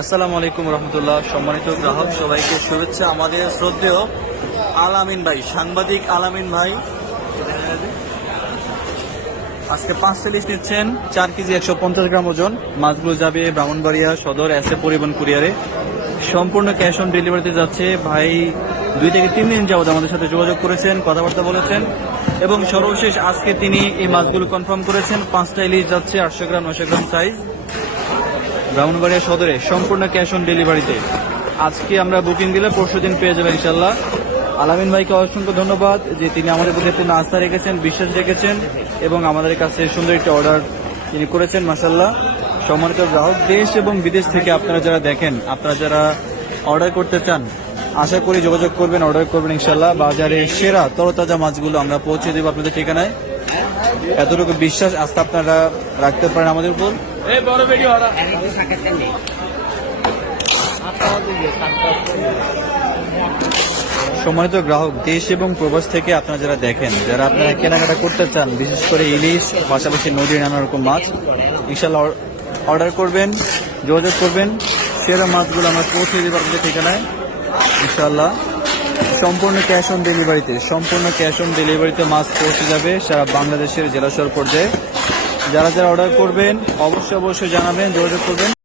আসসালামু আলাইকুম রহমতুল্লাহ। সম্মানিত গ্রাহক, সবাইকে শুভেচ্ছা। আমাদের শ্রদ্ধেয় আলামিন ভাই, সাংবাদিক আলামিন ভাই। আজকে পাঁচ চল্লিশ নিচ্ছেন, চার কেজি একশো পঞ্চাশ গ্রাম ওজন। মাছগুলো যাবে ব্রাহ্মণবাড়িয়া সদর এসে পরিবহন কুরিয়ারে। সম্পূর্ণ ক্যাশ অন ডেলিভারিতে যাচ্ছে। ভাই, দুই থেকে তিন দিন যাবত আমাদের সাথে যোগাযোগ করেছেন, কথাবার্তা বলেছেন। এবং সর্বশেষ আজকে তিনি এই মাছগুলো কনফার্ম করেছেন। পাঁচটা ইলিশ যাচ্ছে আটশো গ্রাম নশো গ্রাম সাইজ ব্রাহ্মণবাড়িয়া সদরে সম্পূর্ণ ক্যাশ অন ডেলিভারিতে। আজকে আমরা বুকিং দিলে পরশু দিন পেয়ে যাবেন ইনশাল্লাহ আলামিন ভাইকে অসংখ্য ধন্যবাদ যে তিনি আমাদের প্রতি পূর্ণ আস্থা রেখেছেন, বিশ্বাস রেখেছেন এবং আমাদের কাছে সুন্দর একটি অর্ডার তিনি করেছেন মাসাল্লাহ সম্মানিত গ্রাহক, দেশ এবং বিদেশ থেকে আপনারা যারা দেখেন, আপনারা যারা অর্ডার করতে চান, আশা করি যোগাযোগ করবেন, অর্ডার করবেন ইনশাল্লাহ বাজারে সেরা তরতাজা মাছগুলো আমরা পৌঁছে দেবো আপনাদের ঠিকানায়। এতটুকু বিশ্বাস আস্থা আপনারা রাখতে পারেন আমাদের উপর। সম্মানিত গ্রাহক দেশ এবং প্রবাস থেকে আপনারা যারা দেখেন যারা আপনারা কেনাকাটা করতে চান বিশেষ করে ইলিশ পাশাপাশি নদীর নানা রকম মাছ ইনশাল্লাহ অর্ডার করবেন যোগাযোগ করবেন সেরা মাছগুলো আমরা পৌঁছে দেবো আপনাদের ঠিকানায় ইনশাল্লাহ সম্পূর্ণ ক্যাশ অন ডেলিভারিতে সম্পূর্ণ ক্যাশ অন ডেলিভারিতে মাছ পৌঁছে যাবে সারা বাংলাদেশের জেলা শহর পর্যায়ে। যারা যারা অর্ডার করবেন, অবশ্যই অবশ্যই জানাবেন, যোগাযোগ করবেন।